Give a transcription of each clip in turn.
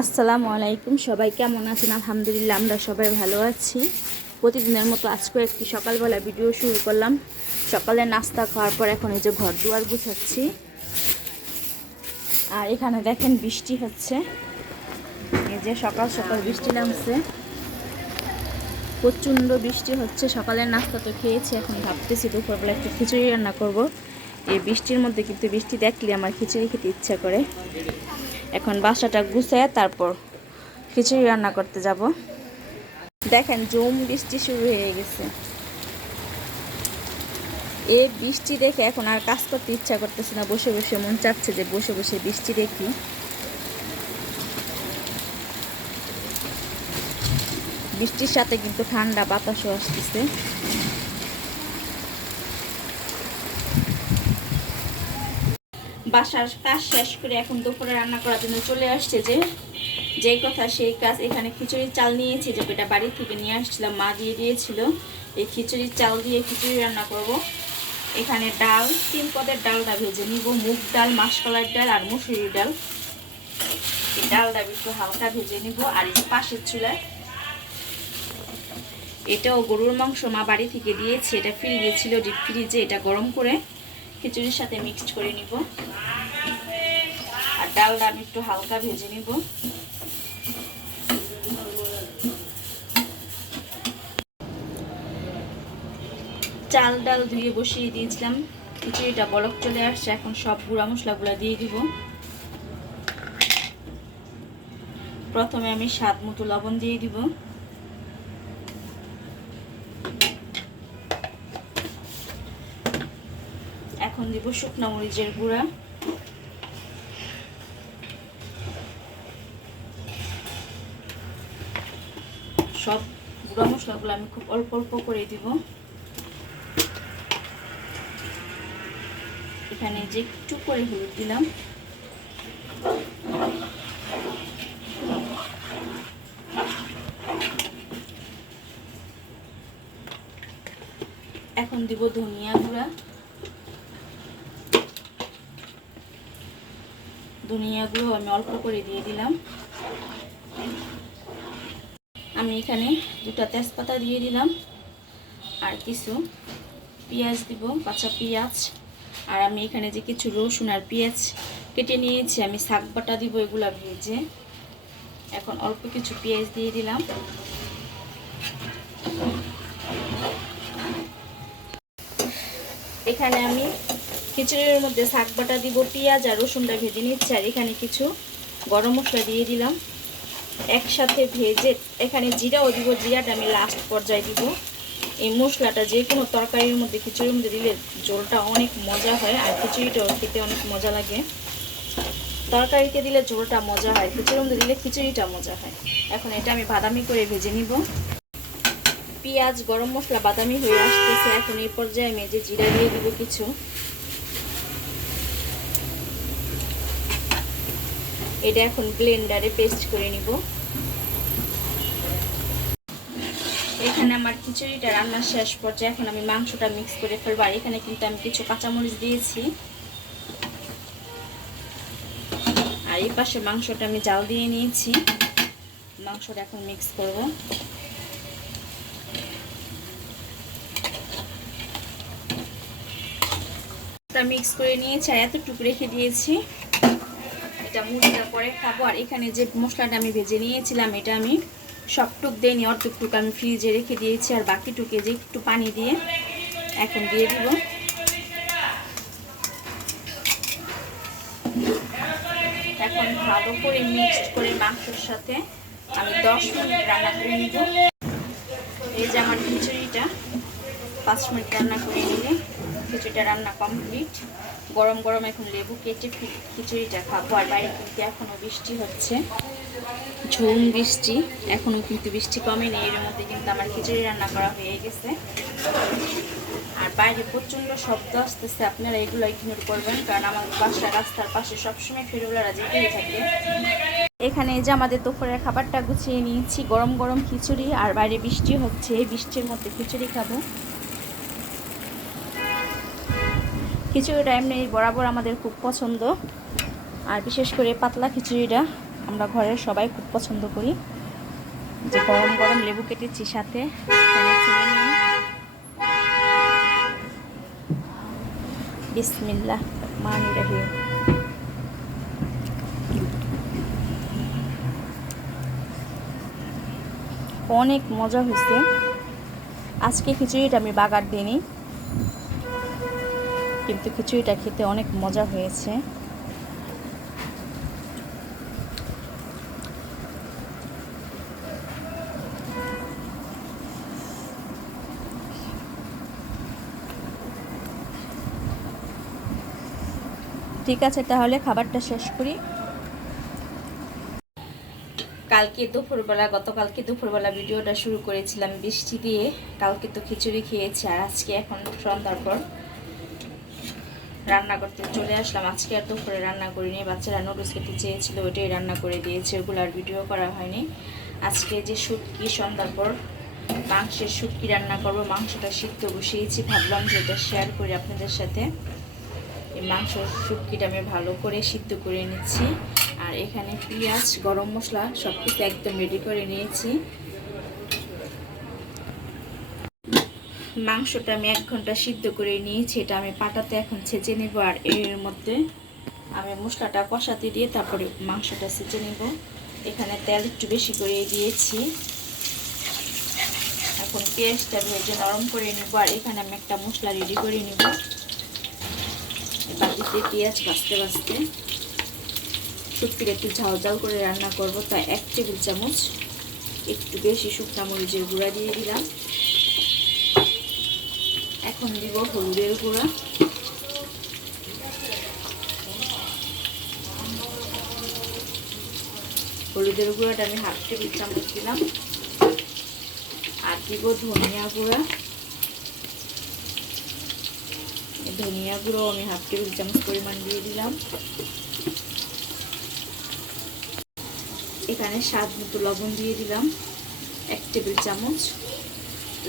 আসসালামু আলাইকুম। সবাই কেমন আছেন? আলহামদুলিল্লাহ আমরা সবাই ভালো আছি। প্রতিদিনের মতো আজকে একটি সকালবেলা ভিডিও শুরু করলাম। সকালে নাস্তা খাওয়ার পর এখন এই যে ঘর দুয়ার গুছাচ্ছি। আর এখানে দেখেন বৃষ্টি হচ্ছে, এই যে সকাল সকাল বৃষ্টি নামছে, প্রচণ্ড বৃষ্টি হচ্ছে। সকালের নাস্তা তো খেয়েছি, এখন ভাবতেছি দুপুরবেলা একটু খিচুড়ি রান্না করব। এই বৃষ্টির মধ্যে কিন্তু বৃষ্টি দেখলে আমার খিচুড়ি খেতে ইচ্ছা করে। এখন বাসাটা গুছায় তারপর খিচুড়ি রান্না করতে যাব। দেখেন জুম বৃষ্টি শুরু হয়ে গেছে। এই বৃষ্টি দেখে এখন আর কাজ করতে ইচ্ছা করতেছে না, বসে বসে মন চাচ্ছে যে বসে বসে বৃষ্টি দেখি। বৃষ্টির সাথে কিন্তু ঠান্ডা বাতাসও আসতেছে। বাসার কাজ শেষ করে এখন দুপুরে রান্না করার জন্য চলে আসছে যেই কথা সেই কাজ। এখানে খিচুড়ির চাল নিয়েছি, যে এটা বাড়ি থেকে নিয়ে আসছিলাম, মা দিয়ে দিয়েছিল। এই খিচুড়ির চাল দিয়ে খিচুড়ি রান্না করব। এখানে ডাল, 3 পদের ডালটা ভেজে নিব, মুগ ডাল, মাসকলাইর ডাল আর মুসুরির ডাল। এই ডালটা একটু হালকা ভেজে নিব। আর এই পাশের চুলায় এটাও গরুর মাংস মা বাড়ি থেকে দিয়েছে, এটা ফ্রিজে ছিল, ডিপ ফ্রিজে। এটা গরম করে খিচুড়ির সাথে মিক্সড করে নিব। আর ডালটা আমি একটু হালকা ভেজে নিব। চাল ডাল ধুয়ে বসিয়ে দিয়েছিলাম, খিচুড়িটা বলক চলে আসছে। এখন সব গুঁড়া মশলাগুলো দিয়ে দিব। প্রথমে আমি স্বাদ মতো লবণ দিয়ে দিব। এখন দিব শুকনো মরিচের গুঁড়া। সব গুঁড়া মশলাগুলো আমি খুব অল্প অল্প করে দিব। এখানে যে একটু করে হলুদ দিলাম। এখন দিব ধনিয়া গুঁড়া। ধনিয়া গুঁড়ো আমি অল্প করে দিয়ে দিলাম। আমি এখানে 2টা তেজপাতা দিয়ে দিলাম, আর কিছু পেঁয়াজ দিব, কাঁচা পেঁয়াজ। আর আমি এখানে যে কিছু রসুন আর পেঁয়াজ কেটে নিয়েছি, আমি শাক বাটা দিব এগুলা ভেজে। এখন অল্প কিছু পেঁয়াজ দিয়ে দিলাম। এখানে আমি খিচুড়ির মধ্যে শাক বাটা দিব, পেঁয়াজ আর রসুনটা ভেজে নিচ্ছি। আর এখানে কিছু গরম মশলা দিয়ে দিলাম একসাথে ভেজে। এখানে জিরাও দিব, জিরাটা আমি লাস্ট পর্যায়ে দিব। এই মশলাটা যে কোনো তরকারির মধ্যে, খিচুড়ির মধ্যে দিলে ঝোলটা অনেক মজা হয়, আর খিচুড়িটাও খেতে অনেক মজা লাগে। তরকারিতে দিলে ঝোলটা মজা হয়, খিচুড়ির মধ্যে দিলে খিচুড়িটা মজা হয়। এখন এটা আমি বাদামি করে ভেজে নিব। পেঁয়াজ, গরম মশলা বাদামি হয়ে আসতেছে। এখন এই পর্যায়ে আমি যে জিরা দিয়ে দিব কিছু। এটা এখন ব্লেন্ডারে পেস্ট করে নিব। এখানে আমার খিচুড়িটা রান্না শেষ পর্যায়ে। এখন আমি মাংসটা মিক্স করে ফেলবো। আর এখানে কিন্তু আমি কিছু কাঁচামরিচ দিয়েছি। আর এই পাশে মাংসটা আমি জাল দিয়ে নিয়েছি। মাংসটা এখন মিক্স করব। মিক্স করে নিয়েছি আর এতটুকু রেখে দিয়েছি। এটা মুড়িটা পরে খাবো। আর এখানে যে মশলাটা আমি ভেজে নিয়েছিলাম, এটা আমি সবটুক দেয়নি, অর্ধেকটুক আমি ফ্রিজে রেখে দিয়েছি। আর বাকিটুকে যে একটু পানি দিয়ে এখন দিয়ে দিব। এখন ভালো করে মিক্সড করে মাংসের সাথে আমি 10 মিনিট রান্না করে নিব। এই যে আমার খিচুড়িটা 5 মিনিট রান্না করে নিলে খিচুড়িটা রান্না কমপ্লিট। গরম গরম এখন লেবু কেটে খিচুড়িটা খাবো। আর বাইরে কিন্তু এখনও বৃষ্টি হচ্ছে, ঝুম বৃষ্টি। এখনও কিন্তু বৃষ্টি কমেনি। এর মধ্যে কিন্তু আমার খিচুড়ি রান্না করা হয়ে গেছে। আর বাইরে প্রচণ্ড শব্দ আসতেছে, আপনারা এগুলো ইগনোর করবেন, কারণ আমার বাসা রাস্তার পাশে সবসময় ফেরিওয়ালারা যেতেই থাকে। এখানে যে আমাদের দুপুরের খাবারটা গুছিয়ে নিয়েছি, গরম গরম খিচুড়ি। আর বাইরে বৃষ্টি হচ্ছে, বৃষ্টির মধ্যে খিচুড়ি খাবো। খিচুড়িটা এমনি বরাবর আমাদের খুব পছন্দ, আর বিশেষ করে পাতলা খিচুড়িটা আমরা ঘরের সবাই খুব পছন্দ করি। যে গরম গরম লেবু কেটেছি সাথে, বিসমিল্লাহ রহমানির রহিম। অনেক মজা হয়েছে। আজকে খিচুড়িটা আমি বাগার দিইনি, কিন্তু খিচুড়িটা খেতে অনেক মজা হয়েছে। ঠিক আছে, তাহলে খাবারটা শেষ করি। গতকালকে দুপুরবেলা ভিডিওটা শুরু করেছিলাম বৃষ্টি দিয়ে। কালকে তো খিচুড়ি খেয়েছি, আর আজকে এখন সন্ধ্যার পর রান্না করতে চলে আসলাম। আজকে আর দুপুরে রান্না করিনি, বাচ্চারা নুডলস খেতে চেয়েছিল, ওইটাই রান্না করে দিয়েছে, ওগুলো আর ভিডিও করা হয়নি। আজকে যে শুটকি, সন্ধ্যার পর মাংসের শুটকি রান্না করব। মাংসটা সিদ্ধ বসিয়েছি, ভাবলাম যে এটা শেয়ার করি আপনাদের সাথে। এই মাংসের শুটকিটা আমি ভালো করে সিদ্ধ করে নিচ্ছি। আর এখানে পেঁয়াজ, গরম মশলা সব কিছু একদম রেডি করে নিয়েছি। মাংসটা আমি 1 ঘন্টা সিদ্ধ করে নিয়েছি, এটা আমি পাটাতে এখন ছেঁচে নেব। আর এর মধ্যে আমি মশলাটা কষাতে দিয়ে তারপরে মাংসটা ছেঁচে নেব। এখানে তেল একটু বেশি করে দিয়েছি। এখন পেঁয়াজটা ভেজে নরম করে নেব। আর এখানে আমি একটা মশলা রেডি করে নেব। বাটিতে পেঁয়াজ ভাজতে ভাজতে শুটকিটা একটু ঝাল ঝাল করে রান্না করব, তাই 1 টেবিল চামচ একটু বেশি শুকনা মরিচের গুঁড়া দিয়ে দিলাম। এখন দিব হলুদের গুঁড়া, হলুদের গুঁড়াটা আমি 1/2 টেবিল চামচ দিলাম। আর দিব ধনিয়া গুঁড়া, ধনিয়া গুঁড়ো আমি 1/2 টেবিল চামচ পরিমাণ দিয়ে দিলাম। এখানে স্বাদ মতো লবণ দিয়ে দিলাম 1 টেবিল চামচ,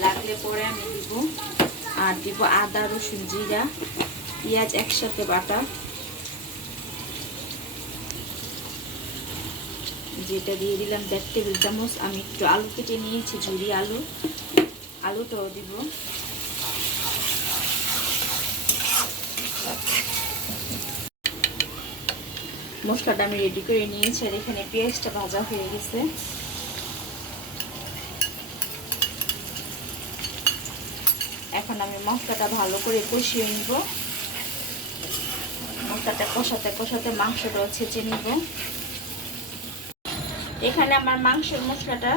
লাগলে পরে আমি দিব। আর দিব আদা, রসুন, জিরা, পেঁয়াজ একসাথে বাটা, যেটা দিয়ে দিলাম 1.5 টেবিল চামচ। আমি একটু আলু কেটে নিয়েছি, ঝুরি আলু, আলুটাও দিব। মশলাটা আমি রেডি করে নিয়েছি। আর এখানে পেঁয়াজটা ভাজা হয়ে গেছে। এখন আমি মশলাটা ভালো করে কষিয়ে নিব। মশলাটা কষাতে কষাতে মাংসটাও ছেঁচে নিব। এখানে আমার মাংসের মশলাটা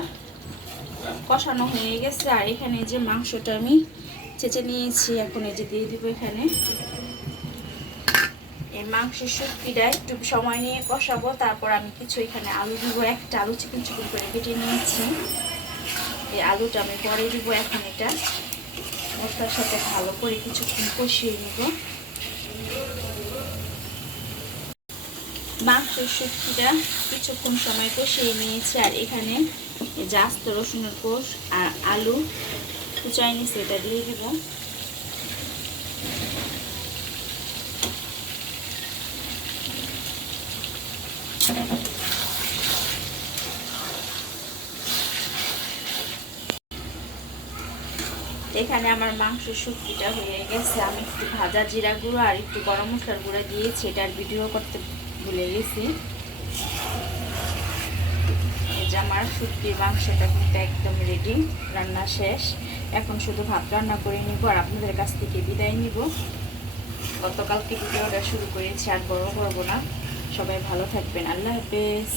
কষানো হয়ে গেছে। আর এখানে যে মাংসটা আমি ছেঁচে নিয়েছি, এখন এই যে দিয়ে দিব। এখানে এই মাংসের শুটকিটা একটু সময় নিয়ে কষাবো। তারপর আমি কিছু এখানে আলু দিব। একটা আলু চিকন চিকন করে কেটে নিয়েছি, এই আলুটা আমি পরে দিব। এখন এটা মশলার সাথে ভালো করে কিছুক্ষণ কষিয়ে নিব। মাংসের শুটকিটা কিছুক্ষণ সময় কষিয়ে নিয়েছি। আর এখানে আস্ত রসুনের কোষ আর আলু কুচাই নিয়েছি, এটা দিয়ে দিব। এখানে আমার মাংসের শুটকিটা হয়ে গেছে। আমি একটু ভাজা জিরা গুঁড়ো আর একটু গরম মশলার গুঁড়ো দিয়েছি, এটার ভিডিও করতে ভুলে গেছি। এই যে আমার শুটকির মাংসটা কিন্তু একদম রেডি, রান্না শেষ। এখন শুধু ভাত রান্না করে নিব আর আপনাদের কাছ থেকে বিদায় নিব। গতকালকে ভিডিওটা শুরু করেছি, আর বড় করবো না। সবাই ভালো থাকবেন, আল্লাহ হাফেজ।